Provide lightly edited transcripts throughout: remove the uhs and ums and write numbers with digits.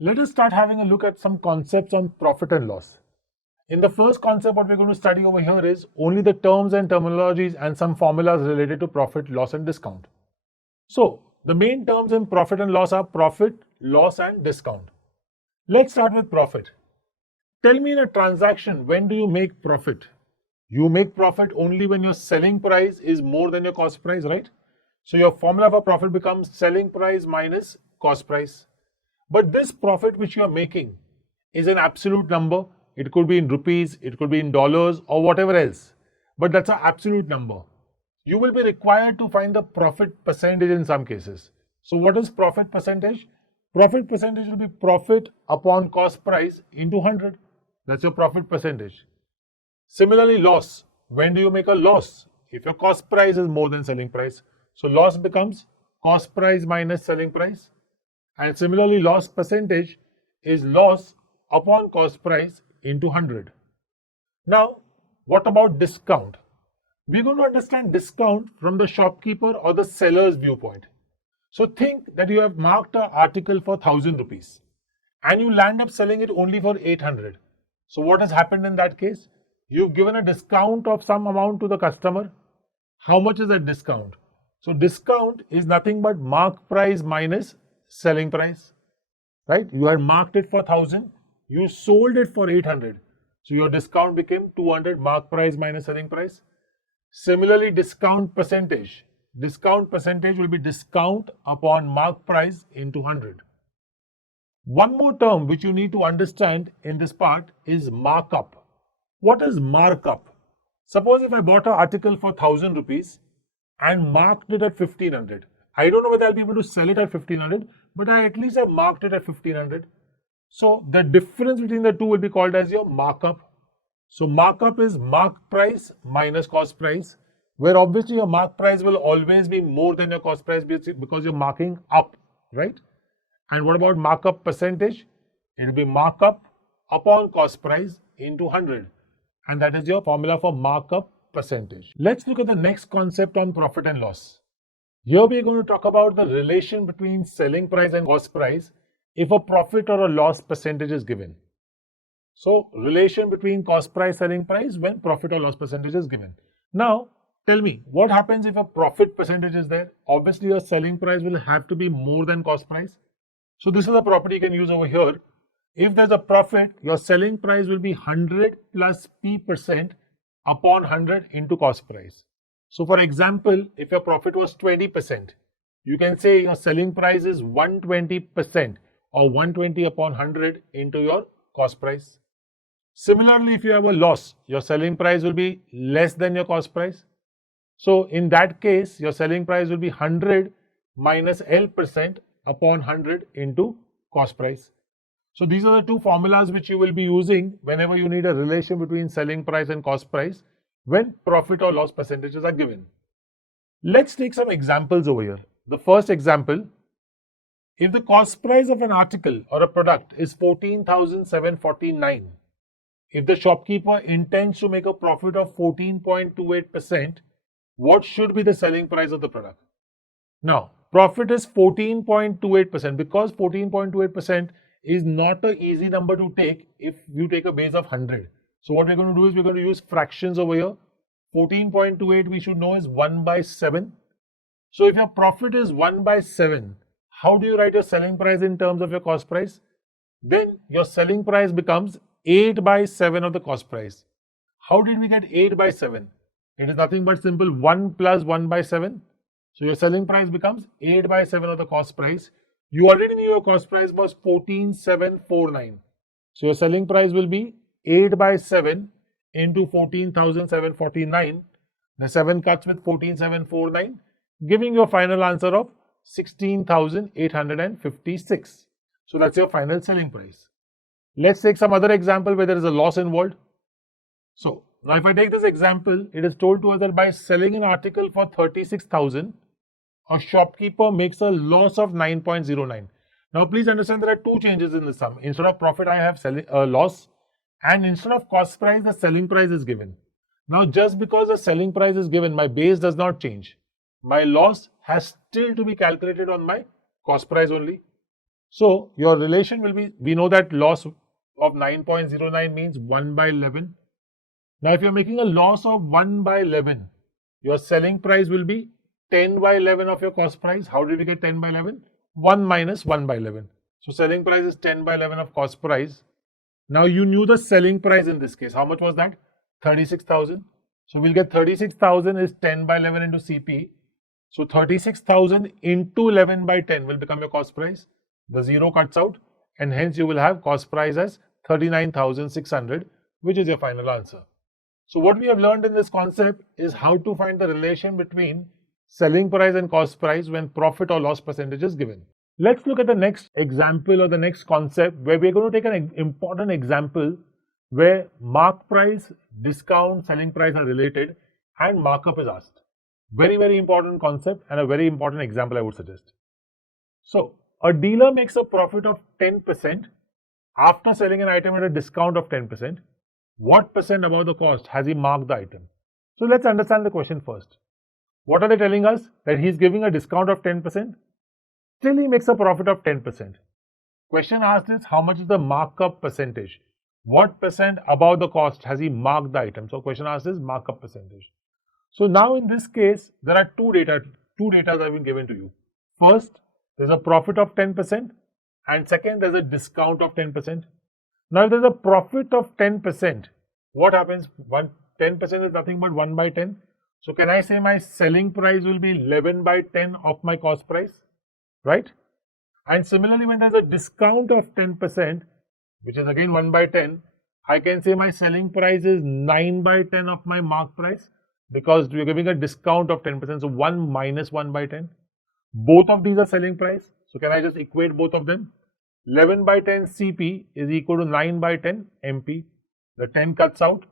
Let us start having a look at some concepts on profit and loss. In the first concept, what we're going to study over here is only the terms and terminologies and some formulas related to profit, loss, and discount. So, the main terms in profit and loss are profit, loss, and discount. Let's start with profit. Tell me in a transaction, when do you make profit? You make profit only when your selling price is more than your cost price, right? So, your formula for profit becomes selling price minus cost price. But this profit which you are making is an absolute number. It could be in rupees, it could be in dollars, or whatever else. But that's an absolute number. You will be required to find the profit percentage in some cases. So, what is profit percentage? Profit percentage will be profit upon cost price into 100. That's your profit percentage. Similarly, loss. When do you make a loss? If your cost price is more than selling price. So, loss becomes cost price minus selling price. And similarly, loss percentage is loss upon cost price into 100. Now, what about discount? We're going to understand discount from the shopkeeper or the seller's viewpoint. So think that you have marked an article for 1000 rupees and you land up selling it only for 800. So what has happened in that case? You've given a discount of some amount to the customer. How much is that discount? So discount is nothing but mark price minus selling price, right? You had marked it for 1000, you sold it for 800. So your discount became 200, mark price minus selling price. Similarly, discount percentage. Discount percentage will be discount upon mark price into 100. One more term which you need to understand in this part is markup. What is markup? Suppose if I bought an article for 1000 rupees and marked it at 1500. I don't know whether I'll be able to sell it at 1500, but I at least have marked it at 1500. So the difference between the two will be called as your markup. So markup is mark price minus cost price, where obviously your mark price will always be more than your cost price because you're marking up, right? And what about markup percentage? It will be markup upon cost price into 100. And that is your formula for markup percentage. Let's look at the next concept on profit and loss. Here we are going to talk about the relation between selling price and cost price if a profit or a loss percentage is given. So, relation between cost price, selling price when profit or loss percentage is given. Now, tell me, what happens if a profit percentage is there? Obviously, your selling price will have to be more than cost price. So, this is a property you can use over here. If there's a profit, your selling price will be 100 plus P% upon 100 into cost price. So, for example, if your profit was 20%, you can say your selling price is 120% or 120 upon 100 into your cost price. Similarly, if you have a loss, your selling price will be less than your cost price. So, in that case, your selling price will be 100 minus L% upon 100 into cost price. So, these are the two formulas which you will be using whenever you need a relation between selling price and cost price when profit or loss percentages are given. Let's take some examples over here. The first example, if the cost price of an article or a product is 14,749, if the shopkeeper intends to make a profit of 14.28%, what should be the selling price of the product? Now, profit is 14.28% because 14.28% is not an easy number to take if you take a base of 100. So what we're going to do is we're going to use fractions over here. 14.28 we should know is 1 by 7. So if your profit is 1 by 7, how do you write your selling price in terms of your cost price? Then your selling price becomes 8 by 7 of the cost price. How did we get 8 by 7? It is nothing but simple 1 plus 1 by 7. So your selling price becomes 8 by 7 of the cost price. You already knew your cost price was 14,749. So your selling price will be 8 by 7 into 14,749. The 7 cuts with 14,749, giving you a final answer of 16,856. So that's your final selling price. Let's take some other example where there is a loss involved. So now if I take this example, it is told to us that by selling an article for 36,000, a shopkeeper makes a loss of 9.09. Now please understand there are two changes in the sum. Instead of profit, I have loss, and instead of cost price, the selling price is given. Now just because the selling price is given, my base does not change. My loss has still to be calculated on my cost price only. So your relation will be, we know that loss of 9.09 means 1 by 11. Now if you're making a loss of 1 by 11, your selling price will be 10 by 11 of your cost price. How did we get 10 by 11? 1 minus 1 by 11. So selling price is 10 by 11 of cost price. Now you knew the selling price in this case. How much was that? 36,000. So we'll get 36,000 is 10 by 11 into CP. So 36,000 into 11 by 10 will become your cost price. The zero cuts out and hence you will have cost price as 39,600, which is your final answer. So what we have learned in this concept is how to find the relation between selling price and cost price when profit or loss percentage is given. Let's look at the next example or the next concept where we're going to take an important example where mark price, discount, selling price are related and markup is asked. Very, very important concept and a very important example I would suggest. So a dealer makes a profit of 10% after selling an item at a discount of 10%. What percent above the cost has he marked the item? So let's understand the question first. What are they telling us? That he's giving a discount of 10%. Still he makes a profit of 10%. Question asked is how much is the markup percentage? What percent above the cost has he marked the item? So question asked is markup percentage. So now in this case, there are two data have been given to you. First, there's a profit of 10% and second, there's a discount of 10%. Now if there's a profit of 10%, what happens? 10% is nothing but 1 by 10. So can I say my selling price will be 11 by 10 of my cost price, right? And similarly, when there's a discount of 10%, which is again 1 by 10, I can say my selling price is 9 by 10 of my mark price because we're giving a discount of 10%. So 1 minus 1 by 10. Both of these are selling price. So can I just equate both of them? 11 by 10 CP is equal to 9 by 10 MP. The 10 cuts out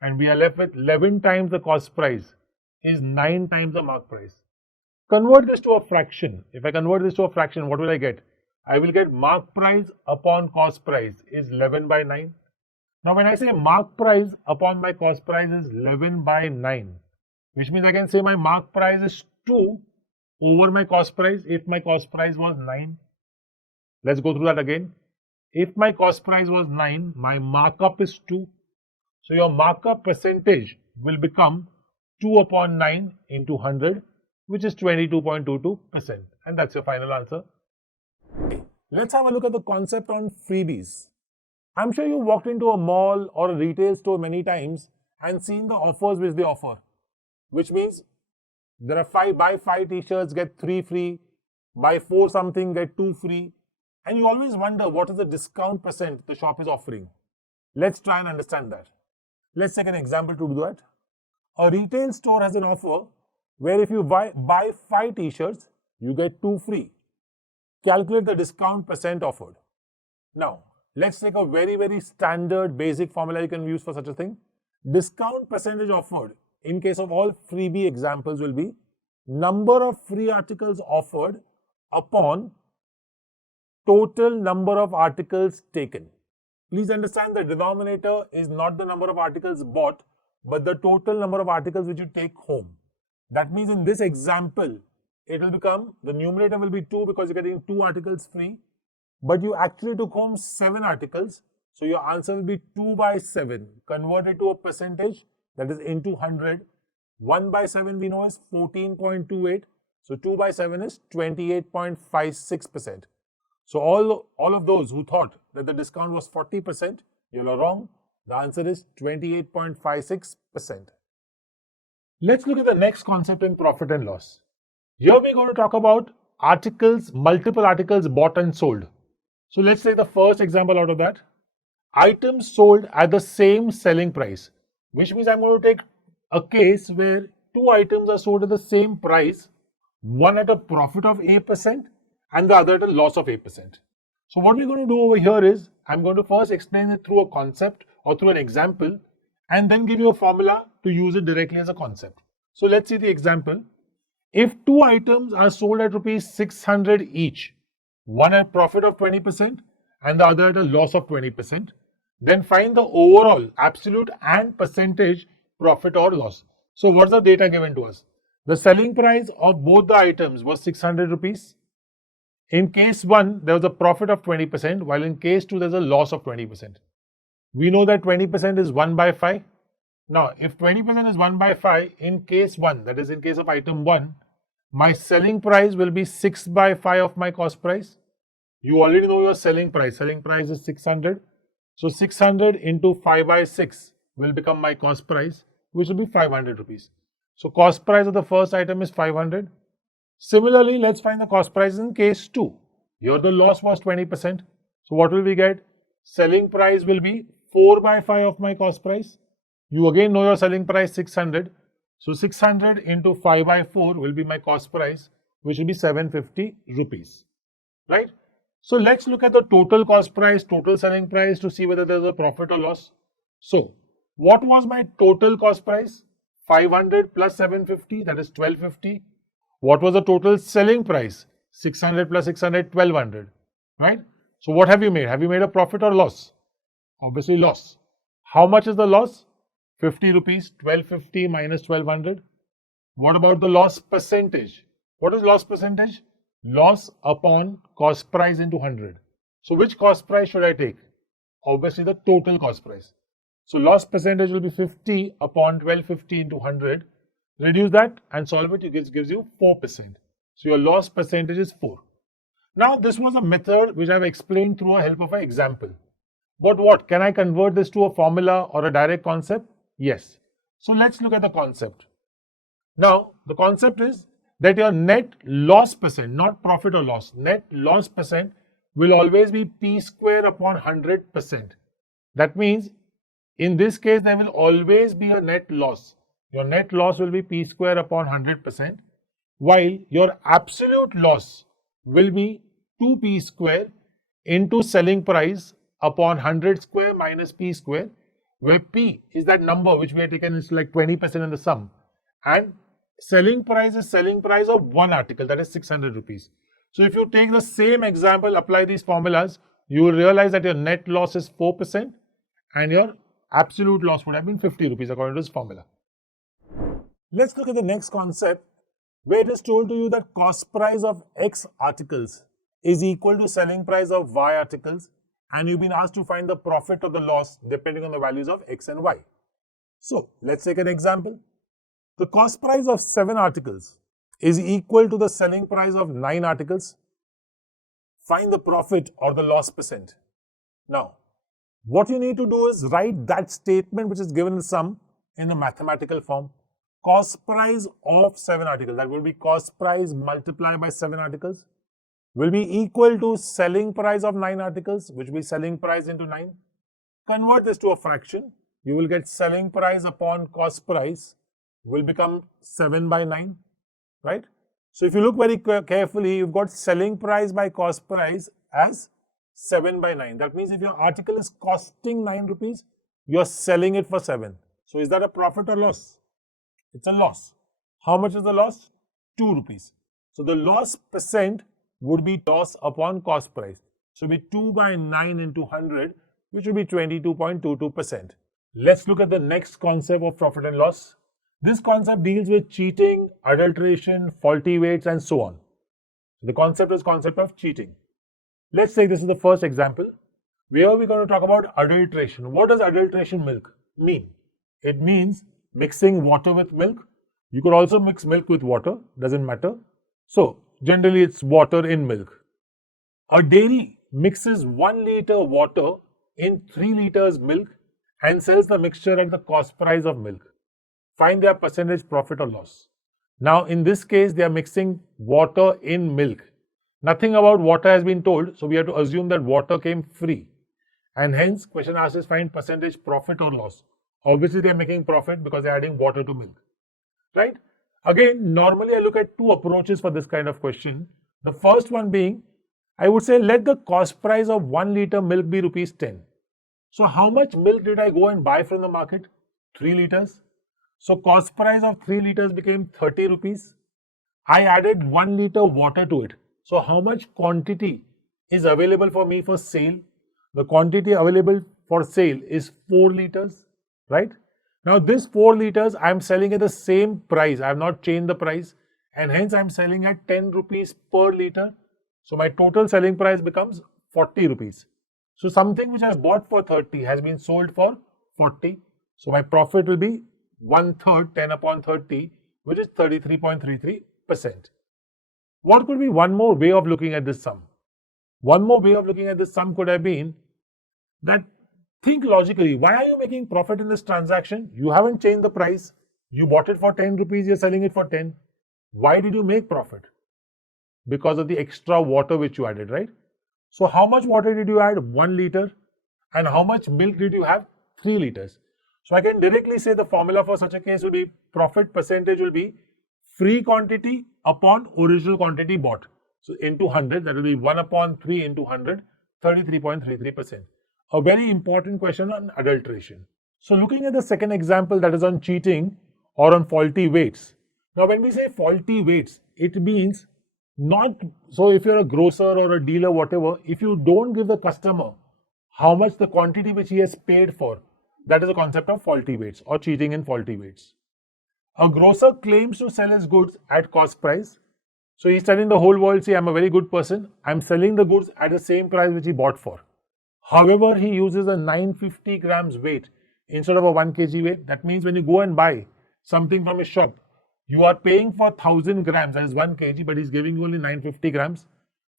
and we are left with 11 times the cost price is 9 times the mark price. Convert this to a fraction. If I convert this to a fraction, what will I get? I will get mark price upon cost price is 11 by 9. Now when I say mark price upon my cost price is 11 by 9, which means I can say my mark price is 2 over my cost price if my cost price was 9. Let's go through that again. If my cost price was 9, my markup is 2. So your markup percentage will become 2 upon 9 into 100, which is 22.22%. And that's your final answer. Let's have a look at the concept on freebies. I'm sure you walked into a mall or a retail store many times and seen the offers which they offer, which means there are buy 5 t-shirts, get 3 free, buy 4 something, get 2 free. And you always wonder what is the discount percent the shop is offering. Let's try and understand that. Let's take an example to do that. A retail store has an offer where if you buy 5 t-shirts, you get 2 free. Calculate the discount percent offered. Now, let's take a very, very standard basic formula you can use for such a thing. Discount percentage offered in case of all freebie examples will be number of free articles offered upon total number of articles taken. Please understand the denominator is not the number of articles bought, but the total number of articles which you take home. That means in this example, it will become, the numerator will be 2 because you're getting 2 articles free, but you actually took home 7 articles. So your answer will be 2 by 7. Convert it to a percentage, that is into 100. 1 by 7 we know is 14.28. So 2 by 7 is 28.56%. So all of those who thought that the discount was 40%, you are wrong. The answer is 28.56%. Let's look at the next concept in profit and loss. Here we're going to talk about articles, multiple articles bought and sold. So let's take the first example out of that. Items sold at the same selling price, which means I'm going to take a case where 2 items are sold at the same price, one at a profit of 8% and the other at a loss of 8%. So what we're going to do over here is, I'm going to first explain it through a concept or through an example and then give you a formula to use it directly as a concept. So let's see the example. If 2 items are sold at rupees 600 each, one at profit of 20% and the other at a loss of 20%, then find the overall absolute and percentage profit or loss. So what's the data given to us? The selling price of both the items was 600 rupees. In case 1, there was a profit of 20%, while in case 2, there's a loss of 20%. We know that 20% is 1 by 5. Now, if 20% is 1 by 5, in case 1, that is in case of item 1, my selling price will be 6 by 5 of my cost price. You already know your selling price. Selling price is 600. So 600 into 5 by 6 will become my cost price, which will be 500 rupees. So cost price of the first item is 500. Similarly, let's find the cost price in case 2. Here the loss was 20%. So what will we get? Selling price will be 4 by 5 of my cost price. You again know your selling price 600. So 600 into 5 by 4 will be my cost price, which will be 750 rupees. Right? So let's look at the total cost price, total selling price to see whether there's a profit or loss. So what was my total cost price? 500 plus 750, that is 1250. What was the total selling price? 600 plus 600, 1200. Right? So what have you made? Have you made a profit or loss? Obviously loss. How much is the loss? 50 rupees, 1250 minus 1200. What about the loss percentage? What is loss percentage? Loss upon cost price into 100. So which cost price should I take? Obviously the total cost price. So loss percentage will be 50 upon 1250 into 100. Reduce that and solve it, it gives you 4%. So your loss percentage is 4. Now this was a method which I have explained through a help of an example. But what? Can I convert this to a formula or a direct concept? Yes. So let's look at the concept. Now the concept is that your net loss percent, not profit or loss, net loss percent will always be P square upon 100%. That means in this case there will always be a net loss. Your net loss will be P square upon 100%, while your absolute loss will be 2P square into selling price upon 100 square minus P square, where P is that number which we have taken is like 20% in the sum, and selling price is selling price of one article, that is 600 rupees. So if you take the same example, apply these formulas, you will realize that your net loss is 4% and your absolute loss would have been 50 rupees according to this formula. Let's look at the next concept, where it is told to you that cost price of X articles is equal to selling price of Y articles, and you've been asked to find the profit or the loss depending on the values of X and Y. So let's take an example. The cost price of 7 articles is equal to the selling price of 9 articles. Find the profit or the loss percent. Now, what you need to do is write that statement which is given in sum in the mathematical form. Cost price of 7 articles, that will be cost price multiplied by 7 articles, will be equal to selling price of 9 articles, which will be selling price into 9. Convert this to a fraction. You will get selling price upon cost price will become 7 by 9, right? So if you look very carefully, you've got selling price by cost price as 7 by 9. That means if your article is costing 9 rupees, you're selling it for 7. So is that a profit or loss? It's a loss. How much is the loss? 2 rupees. So the loss percent would be loss upon cost price. So it will be 2 by 9 into 100, which will be 22.22%. Let's look at the next concept of profit and loss. This concept deals with cheating, adulteration, faulty weights, and so on. The concept is concept of cheating. Let's take this as the first example, where we're going to talk about adulteration. What does adulteration mean? It means mixing water with milk. You could also mix milk with water, doesn't matter. So generally it's water in milk. A dairy mixes 1 liter water in 3 liters milk and sells the mixture at the cost price of milk. Find their percentage profit or loss. Now in this case they are mixing water in milk. Nothing about water has been told, so we have to assume that water came free. And hence question asks is find percentage profit or loss. Obviously they are making profit because they are adding water to milk. Right? Again, normally I look at 2 approaches for this kind of question. The first one being, I would say let the cost price of 1 liter milk be rupees 10. So how much milk did I go and buy from the market? 3 liters. So cost price of 3 liters became 30 rupees. I added 1 liter water to it. So how much quantity is available for me for sale? The quantity available for sale is 4 liters, right? Now this 4 liters I am selling at the same price. I have not changed the price, and hence I am selling at 10 rupees per liter. So my total selling price becomes 40 rupees. So something which I bought for 30 has been sold for 40. So my profit will be 1/3, 10 upon 30, which is 33.33%. What could be one more way of looking at this sum? One more way of looking at this sum could have been that, think logically, why are you making profit in this transaction? You haven't changed the price. You bought it for 10 rupees, you're selling it for 10. Why did you make profit? Because of the extra water which you added, right? So how much water did you add? 1 liter. And how much milk did you have? 3 liters. So I can directly say the formula for such a case will be profit percentage will be free quantity upon original quantity bought. So into 100, that will be 1 upon 3 into 100, 33.33%. A very important question on adulteration. So looking at the second example, that is on cheating or on faulty weights. Now when we say faulty weights, it means not, so if you're a grocer or a dealer, whatever, if you don't give the customer how much the quantity which he has paid for, that is the concept of faulty weights or cheating in faulty weights. A grocer claims to sell his goods at cost price. So he's telling the whole world, see, I'm a very good person. I'm selling the goods at the same price which he bought for. However, he uses a 950 grams weight instead of a 1 kg weight. That means when you go and buy something from his shop, you are paying for 1000 grams, that is 1 kg, but he's giving you only 950 grams.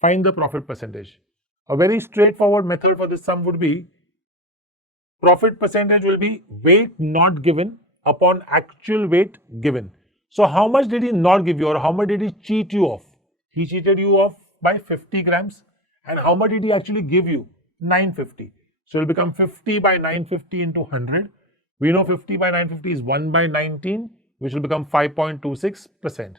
Find the profit percentage. A very straightforward method for this sum would be, profit percentage will be weight not given upon actual weight given. So how much did he not give you, or how much did he cheat you of? He cheated you of by 50 grams. And how much did he actually give you? 950. So it will become 50 by 950 into 100. We know 50 by 950 is 1 by 19, which will become 5.26%.